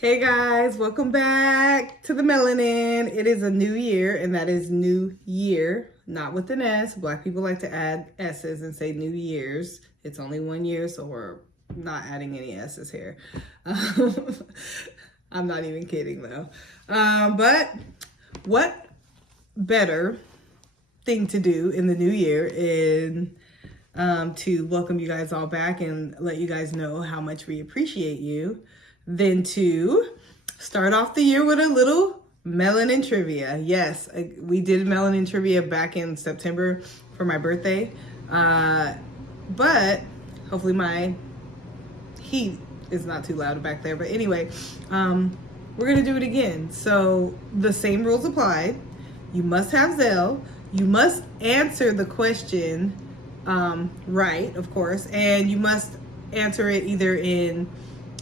Hey guys, welcome back to the Melanin. It is a new year, and that is New Year, not with an S. Black people like to add S's and say New Year's. It's only 1 year, so we're not adding any S's here. I'm not even kidding though. But what better thing to do in the new year in to welcome you guys all back and let you guys know how much we appreciate you than to start off the year with a little melanin trivia. Yes, we did melanin trivia back in September for my birthday, but hopefully my heat is not too loud back there. But anyway, we're gonna do it again. So the same rules apply. You must have Zelle. You must answer the question right, of course, and you must answer it either in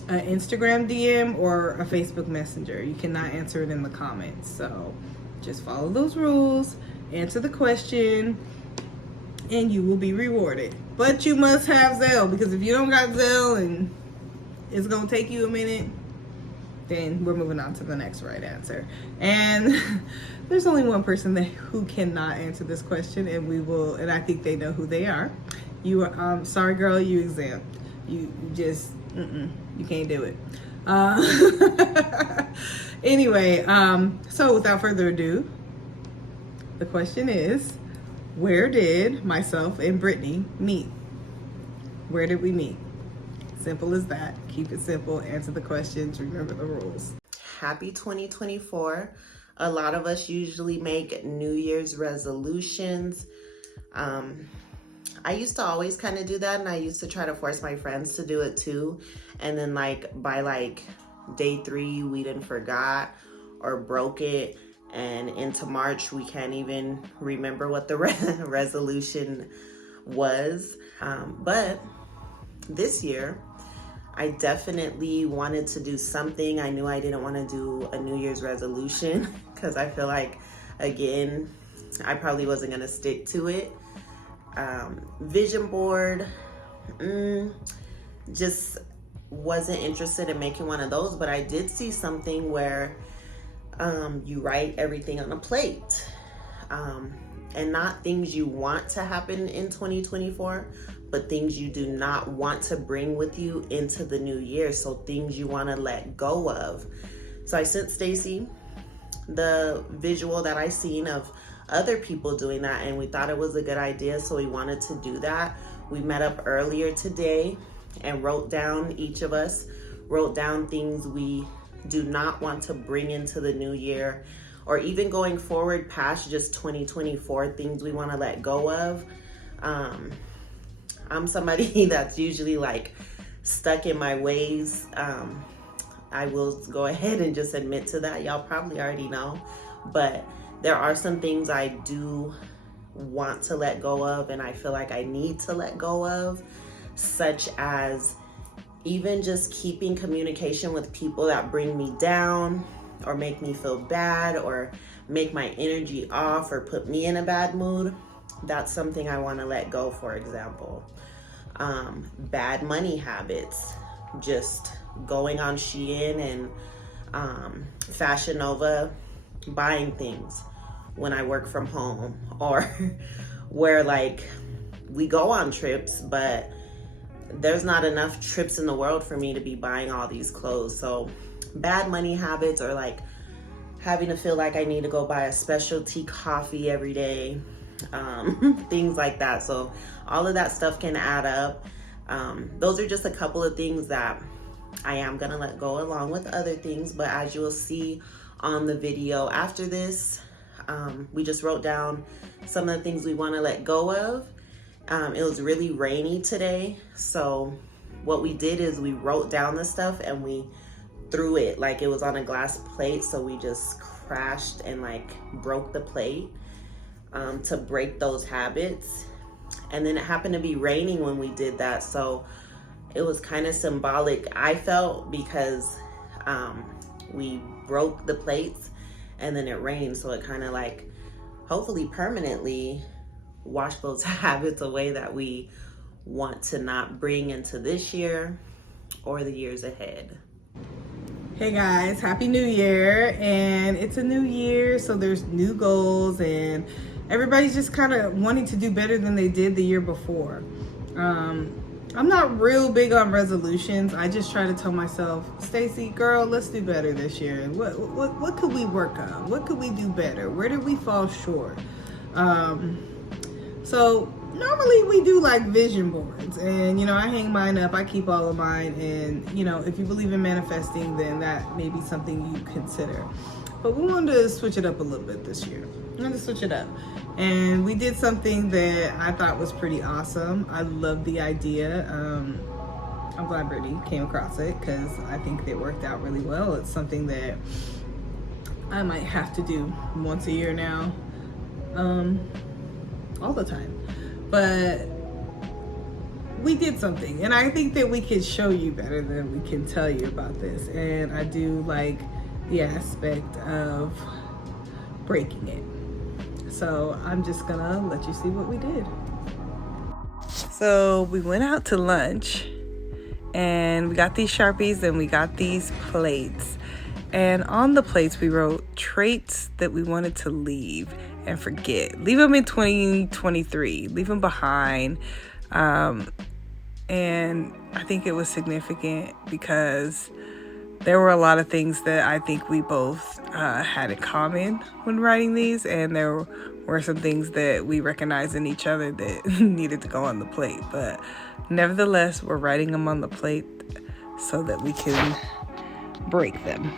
an Instagram DM or a Facebook Messenger. You cannot answer it in the comments. So just follow those rules, answer the question, and you will be rewarded. But you must have Zelle, because if you don't got Zelle and it's gonna take you a minute, then we're moving on to the next right answer. And there's only one person who cannot answer this question, and I think they know who they are. You are, sorry girl, you exempt. You just, you can't do it. Anyway, so without further ado, the question is, where did myself and Brittany meet? Where did we meet? Simple as that. Keep it simple. Answer the questions. Remember the rules. Happy 2024. A lot of us usually make New Year's resolutions. I used to always kind of do that, and I used to try to force my friends to do it too. And then by day 3, we didn't forgot or broke it. And into March, we can't even remember what the resolution was. But this year, I definitely wanted to do something. I knew I didn't want to do a New Year's resolution because I feel like, again, I probably wasn't going to stick to it. Vision board, just wasn't interested in making one of those, but I did see something where you write everything on a plate, and not things you want to happen in 2024, but things you do not want to bring with you into the new year. So things you want to let go of. So I sent Stacy the visual that I seen of other people doing that, and we thought it was a good idea, so we wanted to do that. We met up earlier today and each of us wrote down things we do not want to bring into the new year, or even going forward past just 2024, things we want to let go of. I'm somebody that's usually stuck in my ways. I will go ahead and just admit to that. Y'all probably already know, but there are some things I do want to let go of, and I feel like I need to let go of, such as even just keeping communication with people that bring me down or make me feel bad or make my energy off or put me in a bad mood. That's something I want to let go, for example. Bad money habits, just going on Shein and Fashion Nova, buying things when I work from home, or where we go on trips, but there's not enough trips in the world for me to be buying all these clothes. So bad money habits, or having to feel like I need to go buy a specialty coffee every day, things like that. So all of that stuff can add up. Those are just a couple of things that I am gonna let go, along with other things. But as you'll see on the video after this, we just wrote down some of the things we want to let go of. It was really rainy today, so what we did is we wrote down the stuff and we threw it like it was on a glass plate. So we just crashed and broke the plate to break those habits. And then it happened to be raining when we did that, so it was kind of symbolic, I felt, because We broke the plates and then it rained, so it kind of like hopefully permanently wash those habits away that we want to not bring into this year or the years ahead. Hey guys, happy new year. And it's a new year, so there's new goals and everybody's just kind of wanting to do better than they did the year before. I'm not real big on resolutions. I just try to tell myself, Stacy, girl, let's do better this year. What could we work on? What could we do better? Where did we fall short? So normally we do like vision boards, and I hang mine up. I keep all of mine, and if you believe in manifesting, then that may be something you consider. But we wanted to switch it up a little bit this year. We wanted to switch it up, and we did something that I thought was pretty awesome. I love the idea. I'm glad Brittany came across it because I think it worked out really well. It's something that I might have to do once a year now. All the time, but we did something, and I think that we could show you better than we can tell you about this. And I do like the aspect of breaking it, so I'm just gonna let you see what we did. So we went out to lunch and we got these Sharpies and we got these plates, and on the plates we wrote traits that we wanted to leave and forget. Leave them in 2023. Leave them behind. And I think it was significant because there were a lot of things that I think we both had in common when writing these, and there were some things that we recognized in each other that needed to go on the plate. But nevertheless, we're writing them on the plate so that we can break them.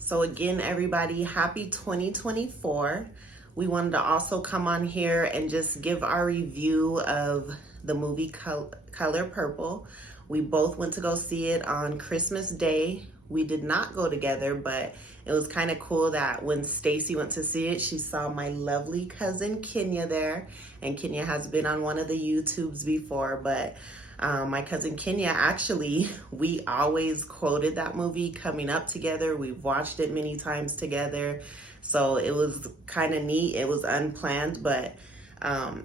So again, everybody, happy 2024. We wanted to also come on here and just give our review of the movie Color Purple. We both went to go see it on Christmas Day. We did not go together, but it was kind of cool that when Stacy went to see it, she saw my lovely cousin Kenya there. And Kenya has been on one of the YouTubes before, but my cousin Kenya, actually, we always quoted that movie coming up together. We've watched it many times together. So it was kind of neat. It was unplanned, but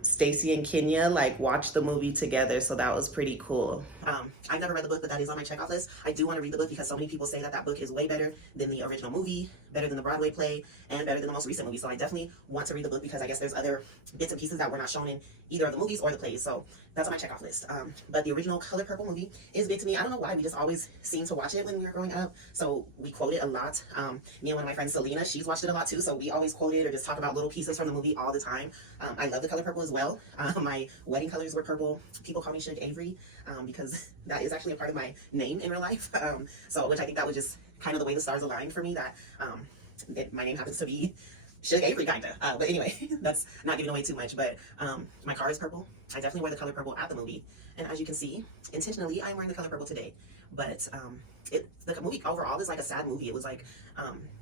Stacy and Kenya like watched the movie together, so that was pretty cool. I've never read the book, but that is on my checkoff list. I do want to read the book because so many people say that that book is way better than the original movie, better than the Broadway play, and better than the most recent movie. So I definitely want to read the book because I guess there's other bits and pieces that were not shown in either of the movies or the plays. So that's on my checkoff list. But the original Color Purple movie is big to me. I don't know why, we just always seem to watch it when we were growing up. So we quote it a lot. Me and one of my friends, Selena, she's watched it a lot too. So we always quote it or just talk about little pieces from the movie all the time. I love the color purple as well. My wedding colors were purple. People call me Suge Avery because that is actually a part of my name in real life. So which I think that was just kind of the way the stars aligned for me, that my name happens to be Suge Avery, kinda. But anyway, that's not giving away too much. But my car is purple. I definitely wear the color purple at the movie. And as you can see, intentionally, I'm wearing the color purple today. But the movie overall is like a sad movie. It was like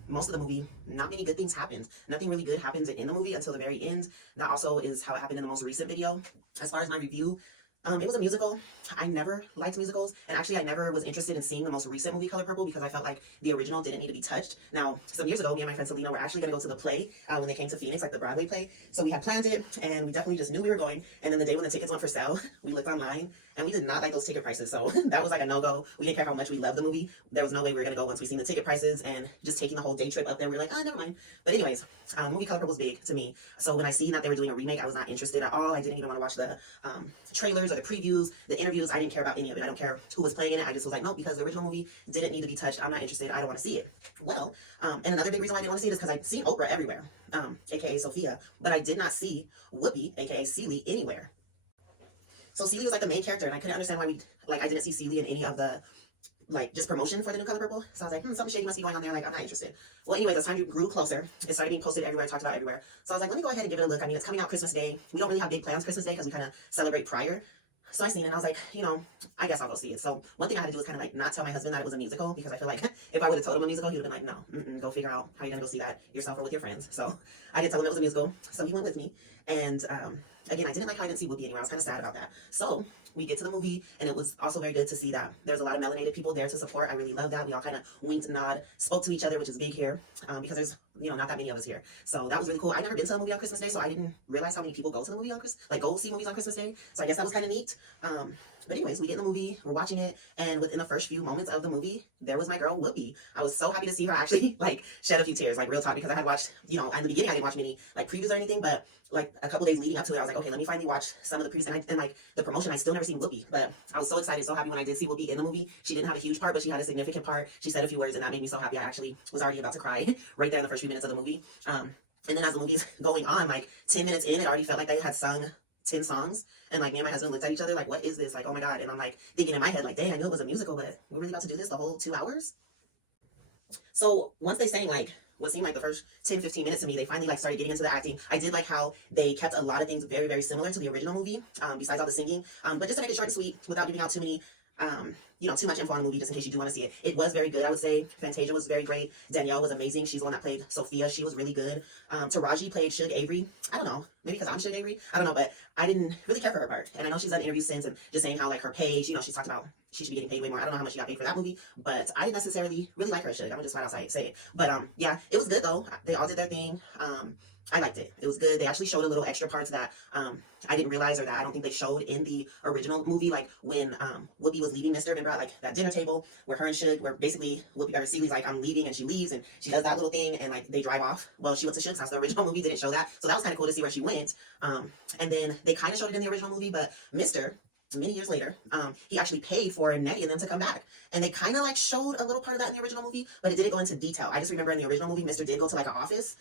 most of the movie, not many good things happened. Nothing really good happens in the movie until the very end. That also is how it happened in the most recent video. As far as my review, it was a musical. I never liked musicals, and actually I never was interested in seeing the most recent movie, Color Purple, because I felt like the original didn't need to be touched. Now, some years ago, me and my friend Selena were actually going to go to the play when they came to Phoenix, like the Broadway play. So we had planned it, and we definitely just knew we were going. And then the day when the tickets went for sale, we looked online, and we did not like those ticket prices. So that was like a no-go. We didn't care how much we loved the movie. There was no way we were going to go once we seen the ticket prices, and just taking the whole day trip up there, we were like, oh, never mind. But anyways, movie Color Purple was big to me. So when I seen that they were doing a remake, I was not interested at all. I didn't even want to watch the trailers or the previews, the interviews. I didn't care about any of it. I don't care who was playing in it. I just was like, no, because the original movie didn't need to be touched. I'm not interested. I don't want to see it. Well, and another big reason why I didn't want to see it is because I'd seen Oprah everywhere, aka Sophia, but I did not see Whoopi, aka Celie, anywhere. So Celie was like the main character, and I couldn't understand why I didn't see Celie in any of the just promotion for the new Color Purple. So I was like, something shady must be going on there. Like, I'm not interested. Well, anyways, as time grew closer, it started being posted everywhere, talked about everywhere. So I was like, let me go ahead and give it a look. I mean, it's coming out Christmas Day. We don't really have big plans Christmas Day because we kind of celebrate prior. So I seen it and I was like, I guess I'll go see it. So one thing I had to do was kind of like not tell my husband that it was a musical, because I feel like if I would have told him a musical, he would have been like, no, go figure out how you're gonna go see that yourself or with your friends. So I did tell him it was a musical. So he went with me. And again, I didn't like how I didn't see Whoopi anywhere. I was kind of sad about that. So we get to the movie, and it was also very good to see that there's a lot of melanated people there to support. I really love that. We all kind of winked and nod, spoke to each other, which is big here, because there's not that many of us here. So that was really cool. I never been to a movie on Christmas Day, so I didn't realize how many people go to the movie on Christmas, like go see movies on Christmas Day. So I guess that was kind of neat. But anyways, we get in the movie, we're watching it, and within the first few moments of the movie, there was my girl Whoopi. I was so happy to see her actually like shed a few tears, like real talk, because I had watched, in the beginning I didn't watch many like previews or anything, but like a couple days leading up to it, I was like, okay, let me finally watch some of the previews, and like the promotion, I still never seen Whoopi, but I was so excited, so happy when I did see Whoopi in the movie. She didn't have a huge part, but she had a significant part. She said a few words, and that made me so happy. I actually was already about to cry right there in the first few minutes of the movie. And then as the movie's going on, like 10 minutes in, it already felt like they had sung 10 songs. And like me and my husband looked at each other like, what is this? Like, oh my God. And I'm like thinking in my head, like, dang, I knew it was a musical, but we're really about to do this the whole 2 hours? So once they sang like what seemed like the first 10-15 minutes to me, they finally like started getting into the acting. I did like how they kept a lot of things very, very similar to the original movie, besides all the singing. But just to make it short and sweet without giving out too many too much info on the movie, just in case you do want to see it. It was very good, I would say. Fantasia was very great. Danielle was amazing. She's the one that played Sophia. She was really good. Taraji played Suge Avery. I don't know, maybe because I'm Suge Avery. I don't know, but I didn't really care for her part. And I know she's done interviews since and just saying how like her page, she's talked about she should be getting paid way more. I don't know how much she got paid for that movie, but I didn't necessarily really like her as Suge. I'm gonna just flat out say it. But yeah, it was good though. They all did their thing. I liked it. It was good. They actually showed a little extra parts that I didn't realize, or that I don't think they showed in the original movie, like when Whoopi was leaving Mr. Remember at like that dinner table where her and Suge, where basically Whoopi or Celi's like, I'm leaving, and she leaves and she does that little thing and like they drive off. Well, she went to Suge's house. The original movie didn't show that, so that was kind of cool to see where she went. And then they kind of showed it in the original movie, but Mr. many years later, he actually paid for Nettie and them to come back. And they kind of like showed a little part of that in the original movie, but it didn't go into detail. I just remember in the original movie, Mr. did go to like an office,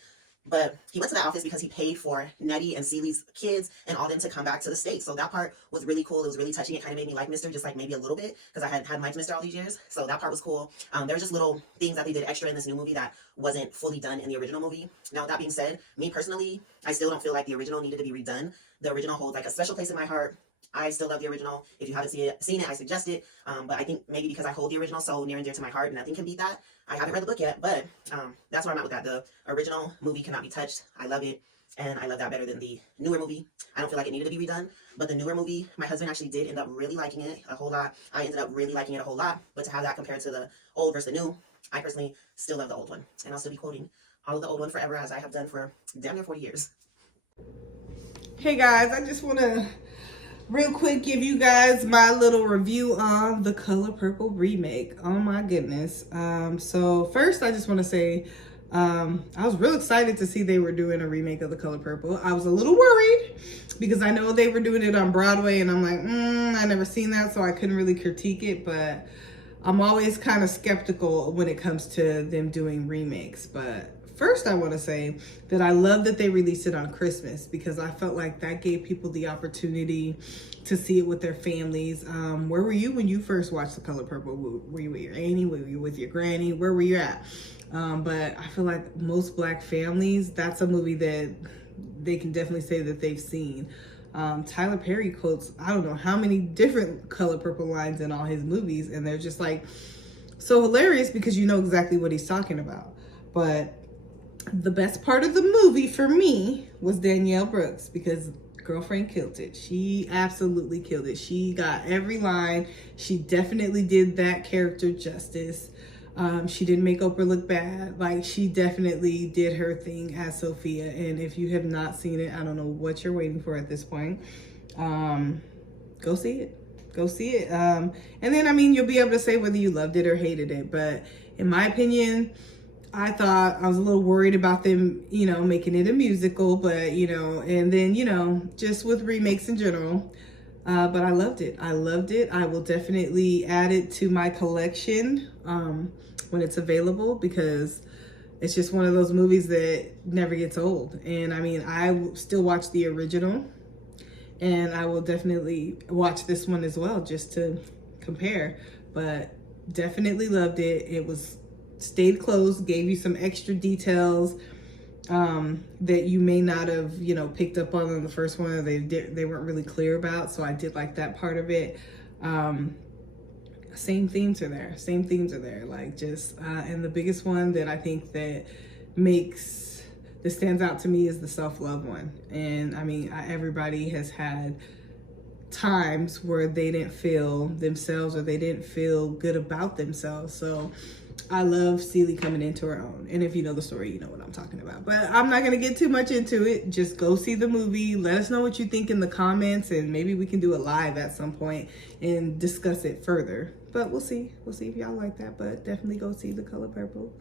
but he went to the office because he paid for Nettie and Celi's kids and all them to come back to the States. So that part was really cool. It was really touching. It kind of made me like Mr. just like maybe a little bit, because I hadn't liked Mr. all these years. So that part was cool. There were just little things that they did extra in this new movie that wasn't fully done in the original movie. Now, that being said, me personally, I still don't feel like the original needed to be redone. The original holds like a special place in my heart. I still love the original. If you haven't seen it, I suggest it. But I think maybe because I hold the original so near and dear to my heart, nothing can beat that. I haven't read the book yet, but that's where I'm at with that. The original movie cannot be touched. I love it, and I love that better than the newer movie. I don't feel like it needed to be redone, but the newer movie, my husband actually did end up really liking it a whole lot. I ended up really liking it a whole lot, but to have that compared to the old versus the new, I personally still love the old one, and I'll still be quoting all of the old one forever, as I have done for damn near 40 years. Hey guys, I just want to real quick give you guys my little review on the Color Purple remake. Oh my goodness. So first I just want to say I was real excited to see they were doing a remake of the Color Purple. I was a little worried because I know they were doing it on Broadway, and I'm like, I never seen that, so I couldn't really critique it, but I'm always kind of skeptical when it comes to them doing remakes. But first, I want to say that I love that they released it on Christmas, because I felt like that gave people the opportunity to see it with their families. Where were you when you first watched The Color Purple? Were you with your auntie? Were you with your granny? Where were you at? But I feel like most Black families, that's a movie that they can definitely say that they've seen. Tyler Perry quotes, I don't know how many different Color Purple lines in all his movies, and they're just like so hilarious because you know exactly what he's talking about. But the best part of the movie for me was Danielle Brooks, because girlfriend killed it. She absolutely killed it. She got every line. She definitely did that character justice. She didn't make Oprah look bad. Like, she definitely did her thing as Sophia. And if you have not seen it, I don't know what you're waiting for at this point. Go see it. Go see it. And then, I mean, you'll be able to say whether you loved it or hated it. But in my opinion, I thought I was a little worried about them, making it a musical, but, and then, just with remakes in general. But I loved it. I loved it. I will definitely add it to my collection when it's available, because it's just one of those movies that never gets old. And I mean, I still watch the original, and I will definitely watch this one as well just to compare. But definitely loved it. It was stayed close, gave you some extra details that you may not have, you know, picked up on in the first one, or they weren't really clear about. So I did like that part of it. Same themes are there. Same themes are there. Like just and the biggest one that I think that stands out to me is the self-love one. And I mean, everybody has had times where they didn't feel themselves or they didn't feel good about themselves. So I love Celie coming into her own. And if you know the story, you know what I'm talking about. But I'm not going to get too much into it. Just go see the movie. Let us know what you think in the comments, and maybe we can do it live at some point and discuss it further. But we'll see. We'll see if y'all like that. But definitely go see The Color Purple.